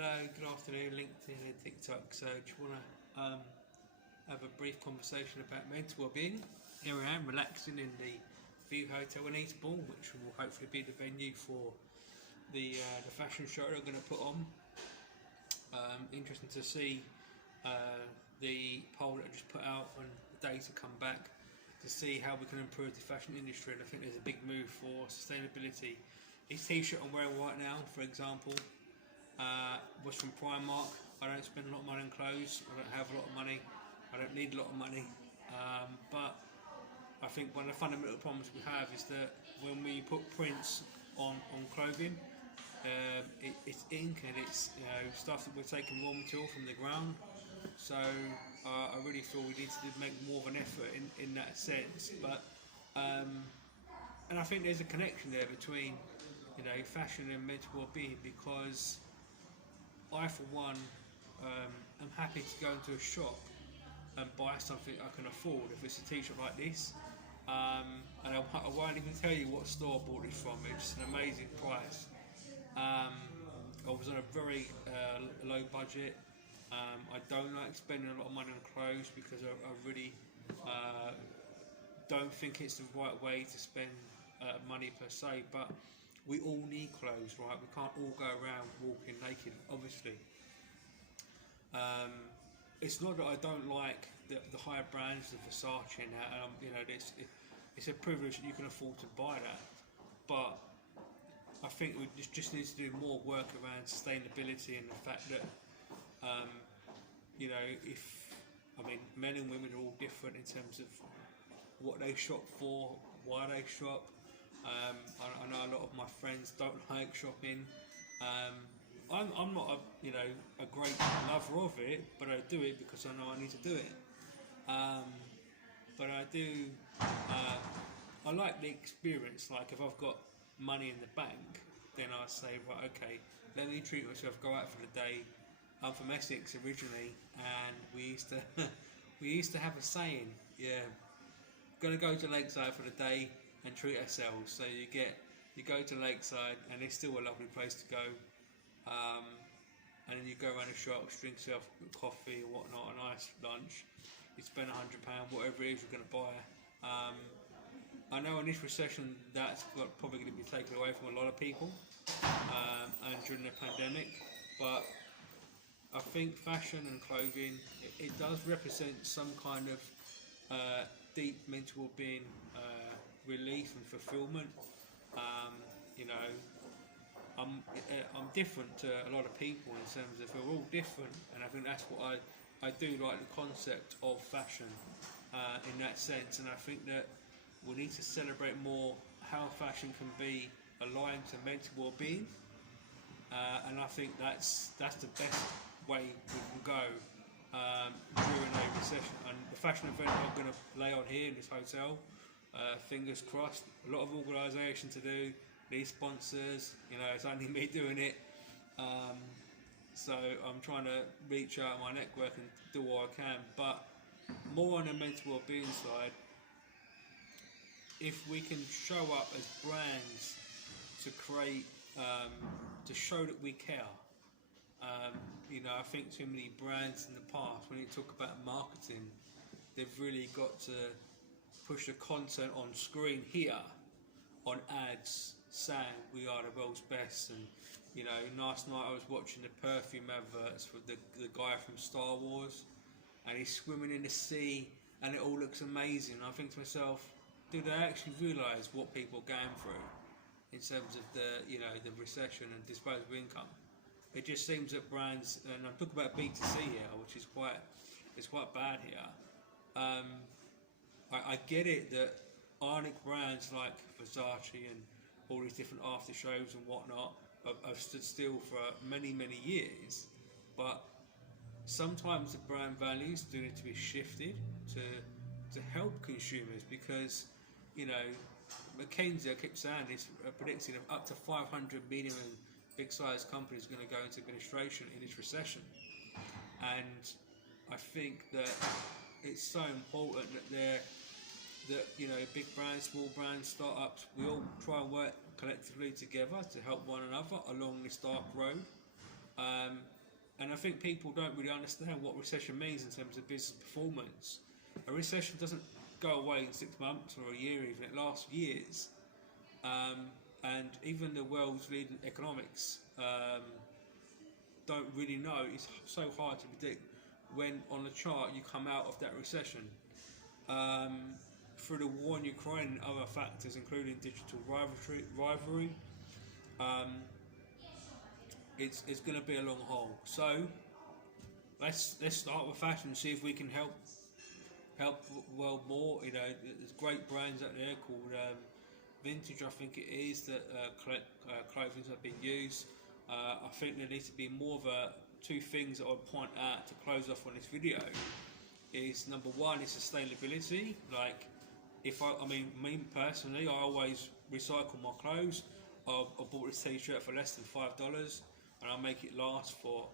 Hello, good afternoon, LinkedIn and TikTok. So, do you want to have a brief conversation about mental well-being? Here I am, relaxing in the View Hotel in Eastbourne, which will hopefully be the venue for the fashion show I'm going to put on. Interesting to see the poll that I just put out when the data come back to see how we can improve the fashion industry, and I think there's a big move for sustainability. This t-shirt I'm wearing right now, for example, was from Primark. I don't spend a lot of money on clothes, I don't have a lot of money, I don't need a lot of money, but I think one of the fundamental problems we have is that when we put prints on clothing, it's ink and it's stuff that we're taking raw material from the ground. So I really feel we need to make more of an effort in that sense. But and I think there's a connection there between fashion and mental well-being, because I, for one, am happy to go into a shop and buy something I can afford. If it's a t-shirt like this, and I won't even tell you what store I bought it from. It's an amazing price. I was on a very low budget. I don't like spending a lot of money on clothes because I really don't think it's the right way to spend money per se. But we all need clothes, right? We can't all go around walking naked, obviously. It's not that I don't like the higher brands, the Versace and that. It's a privilege that you can afford to buy that. But I think we just need to do more work around sustainability and the fact that, men and women are all different in terms of what they shop for, why they shop. I know a lot of my friends don't like shopping. I'm not a great lover of it, but I do it because I know I need to do it. But I do. I like the experience. Like if I've got money in the bank, then I say, right, okay, let me treat myself. Go out for the day. I'm from Essex originally, and we used to have a saying, gonna go to Lakeside for the day and treat ourselves. So you go to Lakeside, and it's still a lovely place to go. And then you go around the shops, drink yourself coffee or whatnot, a nice lunch. You spend £100, whatever it is you're going to buy. I know in this recession that's probably going to be taken away from a lot of people, and during the pandemic. But I think fashion and clothing, it does represent some kind of deep mental well-being, relief and fulfillment. I'm different to a lot of people in terms of we're all different, and I think that's what I do like the concept of fashion in that sense. And I think that we need to celebrate more how fashion can be aligned to mental well-being, and I think that's the best way we can go during a recession. And the fashion event I'm going to lay on here in this hotel, fingers crossed, a lot of organisation to do. These sponsors, it's only me doing it. So I'm trying to reach out my network and do what I can. But more on the mental well-being side, if we can show up as brands to create, to show that we care. I think too many brands in the past, when you talk about marketing, they've really got to push the content on screen here, on ads, saying we are the world's best. And last night I was watching the perfume adverts for the guy from Star Wars, and he's swimming in the sea and it all looks amazing. And I think to myself, do they actually realise what people are going through in terms of the recession and disposable income? It just seems that brands, and I'm talking about B2C here, which is quite bad here. I get it that iconic brands like Versace and all these different after shows and whatnot have stood still for many years, but sometimes the brand values do need to be shifted to help consumers, because McKinsey, I keep saying this, predicting of up to 500 medium and big size companies are going to go into administration in this recession. And I think that it's so important that big brands, small brands, startups, we all try and work collectively together to help one another along this dark road. And I think people don't really understand what recession means in terms of business performance. A recession doesn't go away in 6 months or a year even, it lasts years. And even the world's leading economics don't really know. It's so hard to predict when on the chart you come out of that recession. Through the war in Ukraine and other factors, including digital rivalry, it's going to be a long haul. So let's start with fashion and see if we can help the world more. You know, there's great brands out there called Vintage, I think it is, that collect clothing that have been used. I think there needs to be more of two things that I would point out to close off on this video. Is number one is sustainability. Like, if I mean, me personally, I always recycle my clothes. I bought this t-shirt for less than $5, and I make it last for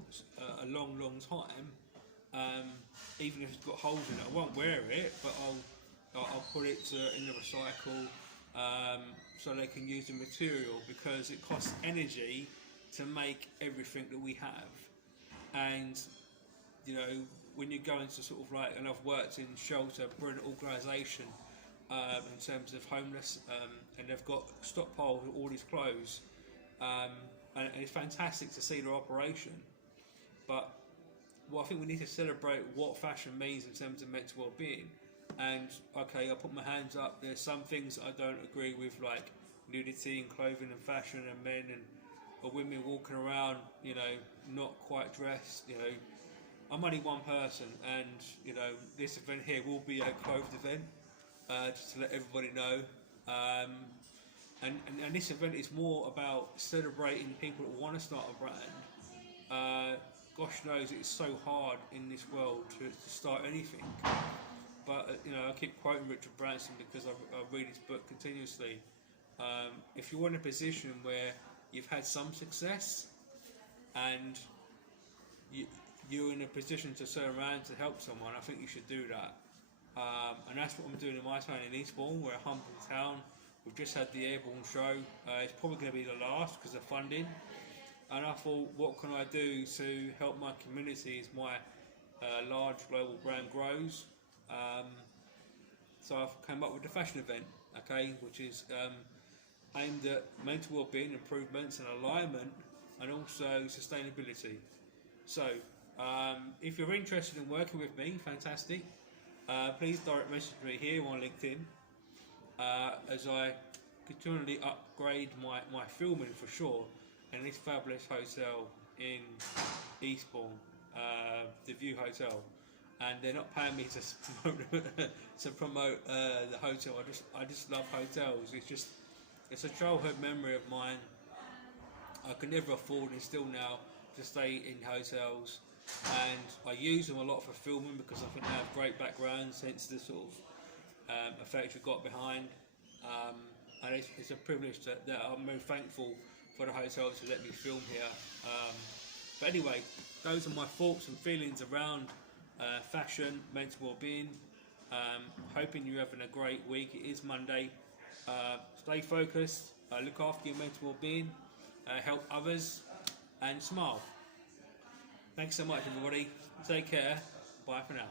a long time. Even if it's got holes in it, I won't wear it, but I'll put it in the recycle so they can use the material, because it costs energy to make everything that we have. And you know, when you go into sort of like, and I've worked in shelter, brilliant organisation in terms of homeless, and they've got stockpiles of all these clothes, and it's fantastic to see their operation. But well, I think we need to celebrate what fashion means in terms of mental well-being. And okay, I put my hands up. There's some things I don't agree with, like nudity in clothing and fashion, and men or women walking around, you know, not quite dressed. You know, I'm only one person, and you know, this event here will be a clothed event, just to let everybody know. And this event is more about celebrating people that want to start a brand. Gosh knows it's so hard in this world to start anything. But you know, I keep quoting Richard Branson because I read his book continuously. If you're in a position where you've had some success and you're in a position to turn around to help someone, I think you should do that. And that's what I'm doing in my town in Eastbourne. We're a humble town. We've just had the Airborne show. It's probably going to be the last because of funding. And I thought, what can I do to help my community as my large global brand grows? So I've come up with the fashion event, okay, which is aimed at mental well-being improvements and alignment, and also sustainability. So if you're interested in working with me, fantastic. Please direct message me here on LinkedIn as I continually upgrade my filming for sure in this fabulous hotel in Eastbourne, the View Hotel. And they're not paying me to promote the hotel. I just love hotels. It's a childhood memory of mine. I could never afford, and still now, to stay in hotels, and I use them a lot for filming because I think they have great backgrounds, hence the sort of effect you've got behind. And it's a privilege that I'm very thankful for the hotel to let me film here. But anyway, those are my thoughts and feelings around fashion, mental well-being. Hoping you're having a great week. It is Monday. Stay focused, look after your mental well-being, help others, and smile. Thanks so much, everybody. Take care. Bye for now.